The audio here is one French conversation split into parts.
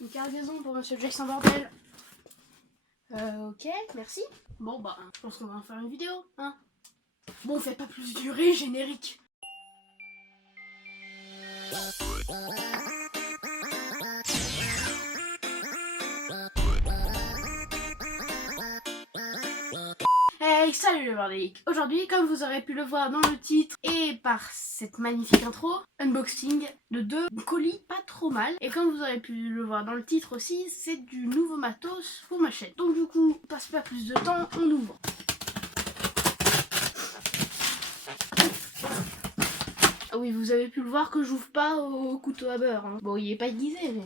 Une cargaison pour Monsieur Jackson Bordel. Ok, merci. Bon bah, je pense qu'on va en faire une vidéo, hein. Bon, faites pas plus durer, générique. Hey, salut les bordéliques. Aujourd'hui, comme vous aurez pu le voir dans le titre et par cette magnifique intro, unboxing de 2 colis pas trop mal. Et comme vous aurez pu le voir dans le titre aussi, c'est du nouveau matos pour ma chaîne. Donc du coup, on passe pas plus de temps, on ouvre. Ah oui, vous avez pu le voir que j'ouvre pas au couteau à beurre, hein. Bon, il est pas aiguisé, mais...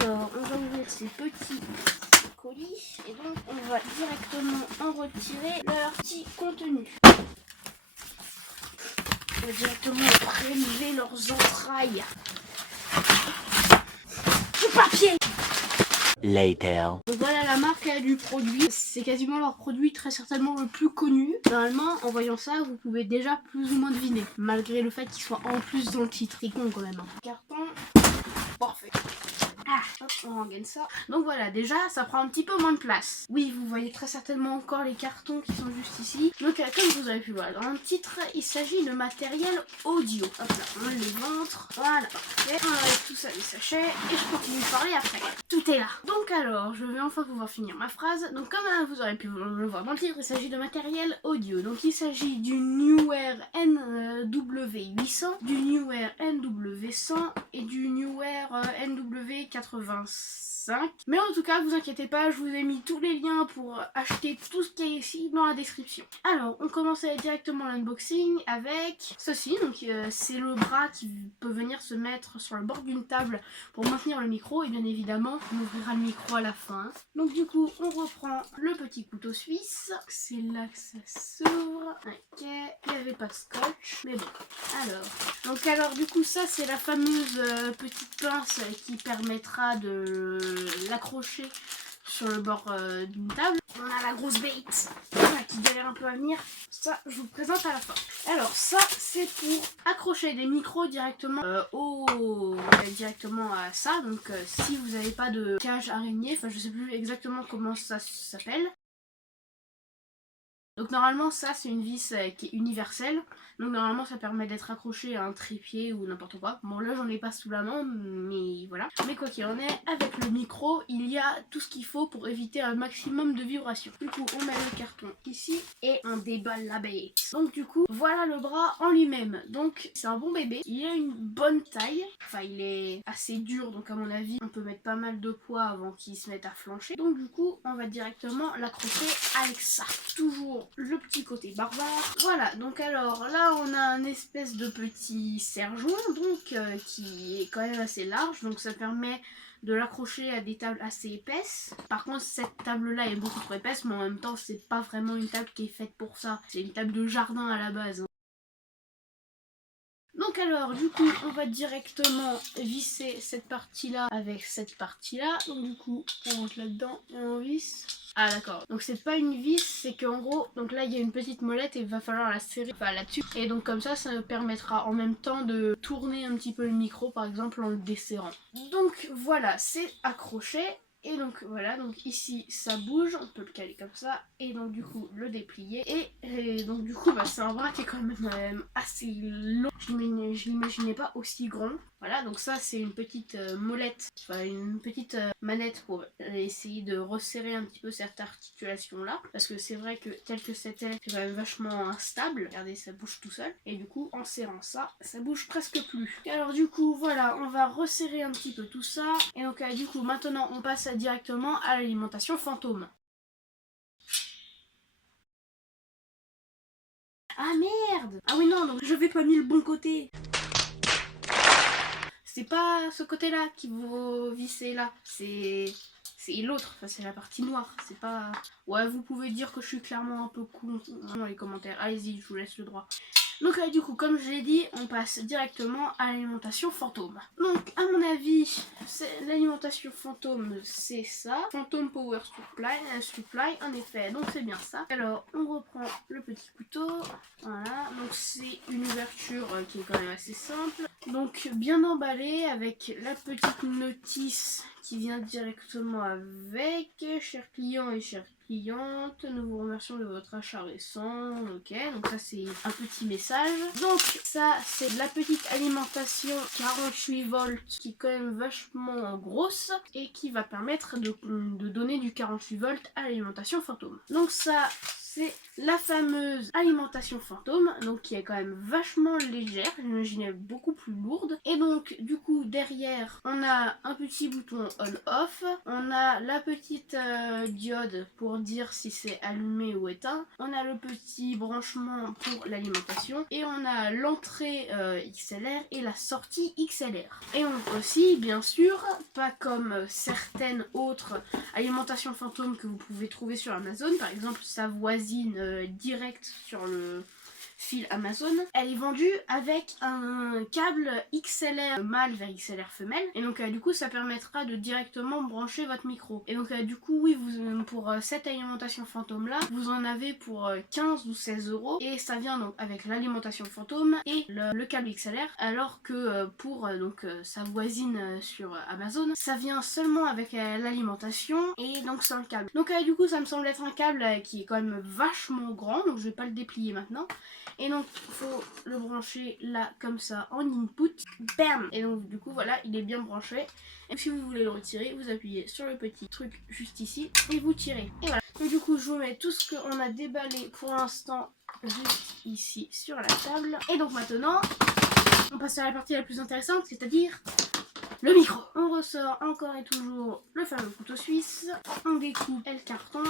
Alors, on va ouvrir ces petits colis et donc on va directement en retirer leur petit contenu. On va directement prélever leurs entrailles. Du papier. Later. Donc voilà la marque du produit. C'est quasiment leur produit très certainement le plus connu. Normalement, en voyant ça, vous pouvez déjà plus ou moins deviner. Malgré le fait qu'il soit en plus dans le titre. C'est con quand même. Carton. Parfait. Ah, hop, on rengaine ça. Donc voilà, déjà, ça prend un petit peu moins de place. Oui, vous voyez très certainement encore les cartons qui sont juste ici. Donc, comme vous avez pu voir dans le titre, il s'agit de matériel audio. Hop là, on les ventre. Voilà, parfait. On enlève tout ça, les sachets. Et je continue de parler après. Tout est là. Donc alors, je vais enfin pouvoir finir ma phrase. Donc comme vous aurez pu le voir dans le titre, il s'agit de matériel audio. Donc il s'agit du Neewer NW800, du Neewer NW100 et du Neewer NW85. Mais en tout cas, vous inquiétez pas, je vous ai mis tous les liens pour acheter tout ce qui est ici dans la description. Alors, on commence directement l'unboxing avec ceci. Donc c'est le bras qui peut venir se mettre sur le bord d'une table pour maintenir le micro. Et bien évidemment, on ouvrira le micro à la fin. Donc du coup, on reprend le petit couteau suisse. C'est là que ça s'ouvre. Ok, il n'y avait pas de scotch, mais bon. Alors du coup, ça c'est la fameuse petite pince qui permettra de l'accrocher sur le bord d'une table. On a la grosse bête qui galère un peu à venir. Ça, je vous présente à la fin. Alors ça, c'est pour accrocher des micros directement directement à ça. Donc si vous n'avez pas de cage araignée, enfin je sais plus exactement comment ça s'appelle. Donc normalement ça c'est une vis qui est universelle, donc normalement ça permet d'être accroché à un trépied ou n'importe quoi. Bon là j'en ai pas sous la main mais voilà. Mais quoi qu'il en est, avec le micro il y a tout ce qu'il faut pour éviter un maximum de vibrations. Du coup on met le carton ici et on déballe la bête. Donc du coup voilà le bras en lui-même. Donc c'est un bon bébé, il a une bonne taille, enfin il est assez dur donc à mon avis on peut mettre pas mal de poids avant qu'il se mette à flancher. Donc du coup on va directement l'accrocher avec ça. Toujours le petit côté barbare. Voilà, donc alors là on a un espèce de petit serre-joint donc qui est quand même assez large, donc ça permet de l'accrocher à des tables assez épaisses. Par contre cette table là est beaucoup trop épaisse, mais en même temps c'est pas vraiment une table qui est faite pour ça, c'est une table de jardin à la base, hein. Donc alors du coup on va directement visser cette partie là avec cette partie là. Donc du coup on rentre là dedans et on visse. Ah d'accord, donc c'est pas une vis, c'est qu'en gros, donc là il y a une petite molette et il va falloir la serrer là-dessus. Et donc comme ça me permettra en même temps de tourner un petit peu le micro par exemple en le desserrant. Donc voilà, c'est accroché. Et donc voilà, donc ici ça bouge, on peut le caler comme ça, et donc du coup le déplier. Et donc du coup bah, c'est un bras qui est quand même assez long, je l'imaginais pas aussi grand. Voilà, donc ça c'est une petite molette, enfin une petite manette pour essayer de resserrer un petit peu cette articulation là. Parce que c'est vrai que tel que c'était, c'est quand même vachement instable. Regardez, ça bouge tout seul. Et du coup, en serrant ça, ça bouge presque plus. Et alors du coup, voilà, on va resserrer un petit peu tout ça. Et donc du coup, maintenant on passe directement à l'alimentation fantôme. Ah merde! Ah oui non, donc je vais pas mis le bon côté. C'est pas ce côté-là qui vous visser là, c'est l'autre, enfin c'est la partie noire, c'est pas... Ouais, vous pouvez dire que je suis clairement un peu con dans les commentaires, allez-y, je vous laisse le droit. Donc du coup, comme je l'ai dit, on passe directement à l'alimentation fantôme. Donc à mon avis, l'alimentation fantôme, c'est ça. Phantom Power Supply, en effet, donc c'est bien ça. Alors on reprend le petit couteau, voilà, donc c'est l'ouverture qui est quand même assez simple. Donc bien emballé avec la petite notice qui vient directement avec. Chers clients et chères clientes, nous vous remercions de votre achat récent. Ok, donc ça c'est un petit message. Donc ça c'est la petite alimentation 48 volts qui est quand même vachement grosse et qui va permettre de donner du 48 volts à l'alimentation fantôme. Donc ça c'est la fameuse alimentation fantôme, donc qui est quand même vachement légère, j'imaginais beaucoup plus lourde. Et donc du coup derrière on a un petit bouton on-off, on a la petite diode pour dire si c'est allumé ou éteint, on a le petit branchement pour l'alimentation et on a l'entrée XLR et la sortie XLR. Et on peut aussi bien sûr, pas comme certaines autres alimentations fantômes que vous pouvez trouver sur Amazon, par exemple sa voisine direct sur le fil Amazon, elle est vendue avec un câble XLR mâle vers XLR femelle et donc du coup ça permettra de directement brancher votre micro. Et donc du coup oui, pour cette alimentation fantôme là vous en avez pour 15 ou 16 euros et ça vient donc avec l'alimentation fantôme et le câble XLR, alors que pour sa voisine sur Amazon ça vient seulement avec l'alimentation et donc sans le câble. Donc du coup ça me semble être un câble qui est quand même vachement grand, donc je vais pas le déplier maintenant. Et donc il faut le brancher là comme ça en input, bam. Et donc du coup voilà, il est bien branché. Et si vous voulez le retirer, vous appuyez sur le petit truc juste ici et vous tirez. Et voilà. Donc du coup je vous mets tout ce qu'on a déballé pour l'instant juste ici sur la table. Et donc maintenant on passe à la partie la plus intéressante, c'est-à-dire le micro. On ressort encore et toujours le fameux couteau suisse, on découpe le carton.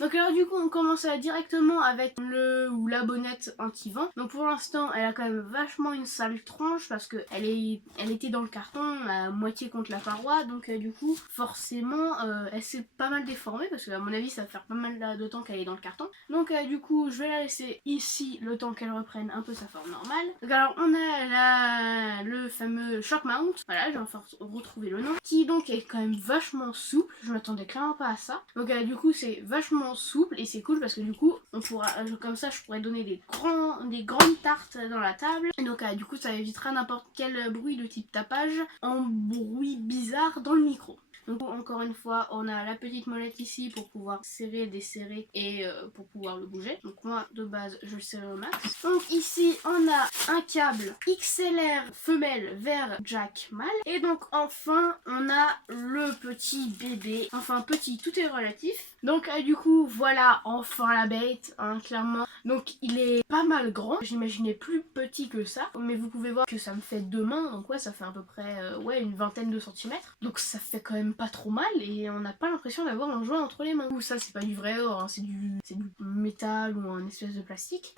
Donc alors du coup on commence directement avec le ou la bonnette anti-vent. Donc pour l'instant elle a quand même vachement une sale tronche parce que elle était dans le carton à moitié contre la paroi, donc du coup forcément elle s'est pas mal déformée parce que à mon avis ça va faire pas mal de temps qu'elle est dans le carton. Donc du coup je vais la laisser ici le temps qu'elle reprenne un peu sa forme normale. Donc alors on a le fameux shock mount, voilà j'ai enfin retrouvé le nom, qui donc est quand même vachement souple, je m'attendais clairement pas à ça. Donc du coup c'est vachement souple et c'est cool parce que du coup on pourra, comme ça je pourrais donner des grandes tartes dans la table. Et donc du coup ça évitera n'importe quel bruit de type tapage en bruit bizarre dans le micro. Donc encore une fois on a la petite molette ici pour pouvoir serrer, desserrer et pour pouvoir le bouger. Donc moi de base je le serre au max. Donc ici on a un câble XLR femelle vers jack mâle. Et donc enfin on a le petit bébé. Enfin petit, tout est relatif. Donc du coup voilà enfin la bête hein, clairement. Donc il est pas mal grand. J'imaginais plus petit que ça. Mais vous pouvez voir que ça me fait 2 mains. Donc ouais ça fait à peu près une vingtaine de centimètres. Donc ça fait quand même pas trop mal et on n'a pas l'impression d'avoir un jouet entre les mains. Ou ça c'est pas du vrai or, hein, c'est du métal ou un espèce de plastique.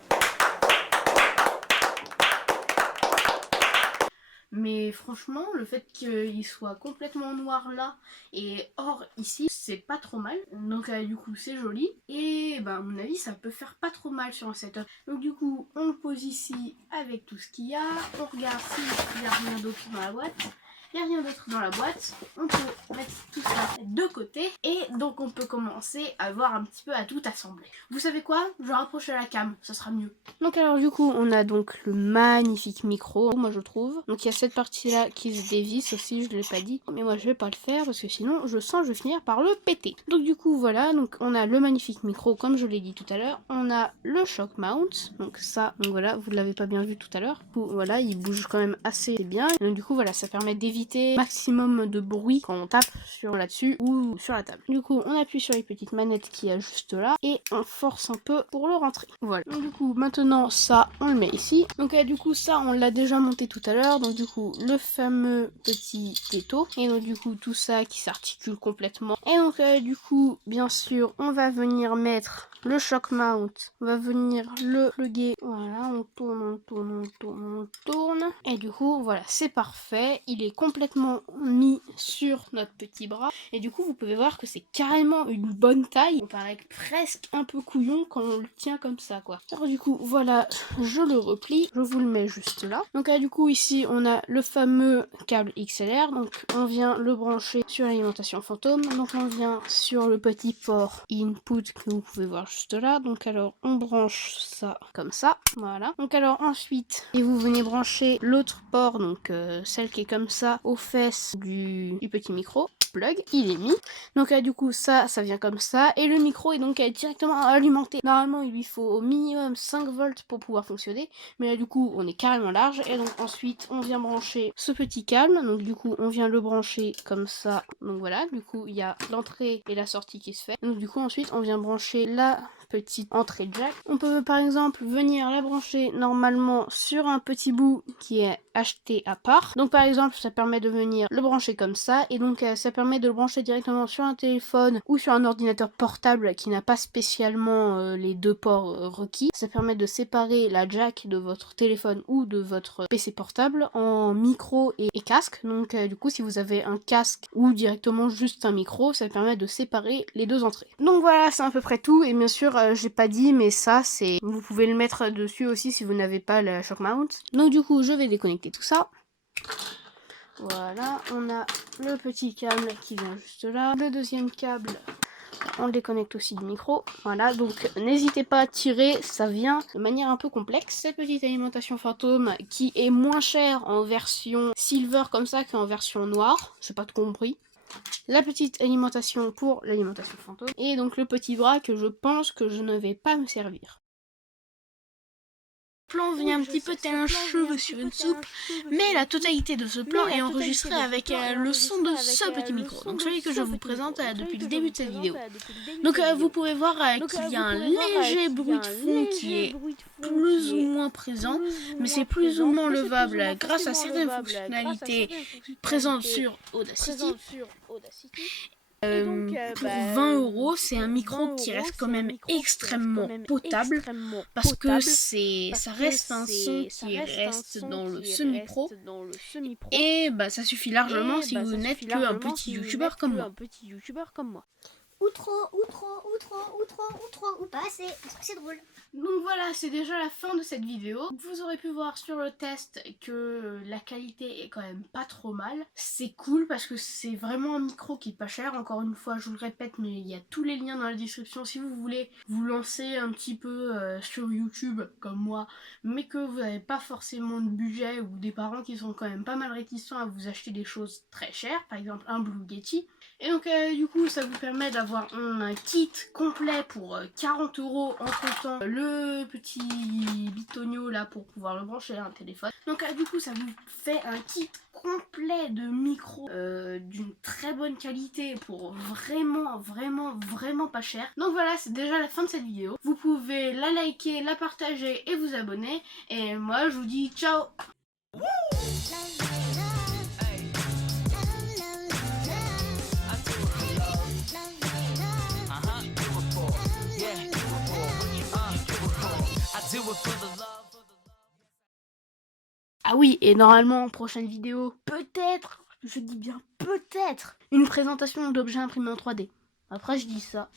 Mais franchement, le fait qu'il soit complètement noir là et or ici, c'est pas trop mal. Donc du coup, c'est joli. Et à mon avis, ça peut faire pas trop mal sur un setup. Donc du coup, on le pose ici avec tout ce qu'il y a. On regarde s'il n'y a rien d'autre dans la boîte. Il n'y a rien d'autre dans la boîte, on peut mettre tout ça de côté et donc on peut commencer à voir un petit peu à tout assembler. Vous savez quoi? Je vais rapprocher la cam, ça sera mieux. Donc alors du coup on a donc le magnifique micro, moi je trouve. Donc il y a cette partie là qui se dévisse aussi, je ne l'ai pas dit. Mais moi je vais pas le faire parce que sinon je sens que je vais finir par le péter. Donc du coup voilà, donc on a le magnifique micro comme je l'ai dit tout à l'heure. On a le shock mount, donc ça, donc voilà, vous ne l'avez pas bien vu tout à l'heure. Voilà, il bouge quand même assez bien. Donc du coup voilà, ça permet d'éviter maximum de bruit quand on tape sur là-dessus ou sur la table. Du coup on appuie sur les petites manettes qu'il y a juste là et on force un peu pour le rentrer. Voilà. Donc du coup maintenant ça on le met ici. Donc du coup ça on l'a déjà monté tout à l'heure. Donc du coup le fameux petit étau et donc du coup tout ça qui s'articule complètement. Et donc du coup bien sûr on va venir mettre le shock mount, on va venir le plugger. Voilà, on tourne, on tourne, on tourne, on tourne. Et du coup voilà, c'est parfait. Il est complètement mis sur notre petit bras. Et du coup vous pouvez voir que c'est carrément une bonne taille. On paraît presque un peu couillon quand on le tient comme ça quoi. Alors du coup voilà, je le replie. Je vous le mets juste là. Donc du coup ici on a le fameux câble XLR. Donc on vient le brancher sur l'alimentation fantôme. Donc on vient sur le petit port input que vous pouvez voir juste là. Donc alors on branche ça comme ça, voilà. Donc alors ensuite, et vous venez brancher l'autre port, donc celle qui est comme ça, aux fesses du petit micro. Plug, il est mis. Donc du coup ça vient comme ça. Et le micro est donc directement alimenté. Normalement il lui faut au minimum 5 volts pour pouvoir fonctionner. Mais là du coup on est carrément large. Et donc ensuite on vient brancher ce petit câble. Donc du coup on vient le brancher comme ça. Donc voilà, du coup il y a l'entrée et la sortie qui se fait. Donc du coup ensuite on vient brancher la petite entrée jack. On peut par exemple venir la brancher normalement sur un petit bout qui est acheté à part. Donc par exemple ça permet de venir le brancher comme ça. Et donc ça permet de le brancher directement sur un téléphone ou sur un ordinateur portable qui n'a pas spécialement les deux ports requis. Ça permet de séparer la jack de votre téléphone ou de votre PC portable en micro et casque. Donc du coup si vous avez un casque ou directement juste un micro, ça permet de séparer les deux entrées. Donc voilà, c'est à peu près tout. Et bien sûr j'ai pas dit, mais ça c'est, vous pouvez le mettre dessus aussi si vous n'avez pas la shock mount. Donc du coup je vais déconnecter tout ça. Voilà, on a le petit câble qui vient juste là. Le deuxième câble, on le déconnecte aussi du micro. Voilà, donc n'hésitez pas à tirer, ça vient de manière un peu complexe. Cette petite alimentation fantôme qui est moins chère en version silver comme ça qu'en version noire. J'ai pas tout compris. La petite alimentation pour l'alimentation fantôme. Et donc le petit bras que je pense que je ne vais pas me servir. Le plan vient un petit peu tel un cheveu sur une soupe, mais la totalité de ce plan est enregistrée avec le son de ce petit micro, donc celui que je vous présente depuis le début de cette vidéo. Donc vous pouvez voir qu'il y a un léger bruit de fond qui est plus ou moins présent, mais c'est plus ou moins levable grâce à certaines fonctionnalités présentes sur Audacity. Pour 20 €, c'est un micro qui reste quand même extrêmement potable parce que ça reste un son qui reste dans le semi-pro et bah ça suffit largement si vous n'êtes qu'un petit youtubeur comme moi. Ou trop, ou pas assez, parce que c'est drôle. Donc voilà, c'est déjà la fin de cette vidéo. Vous aurez pu voir sur le test que la qualité est quand même pas trop mal. C'est cool parce que c'est vraiment un micro qui est pas cher. Encore une fois, je vous le répète, mais il y a tous les liens dans la description si vous voulez vous lancer un petit peu sur YouTube comme moi, mais que vous n'avez pas forcément de budget ou des parents qui sont quand même pas mal réticents à vous acheter des choses très chères, par exemple un Blue Yeti. Et donc du coup ça vous permet d'avoir un kit complet pour 40 € en comptant le petit bitonio là pour pouvoir le brancher à un téléphone. Donc du coup ça vous fait un kit complet de micros d'une très bonne qualité pour vraiment pas cher. Donc voilà, c'est déjà la fin de cette vidéo. Vous pouvez la liker, la partager et vous abonner. Et moi je vous dis ciao. Ah oui, et normalement, prochaine vidéo, peut-être, je dis bien peut-être, une présentation d'objets imprimés en 3D. Après, je dis ça.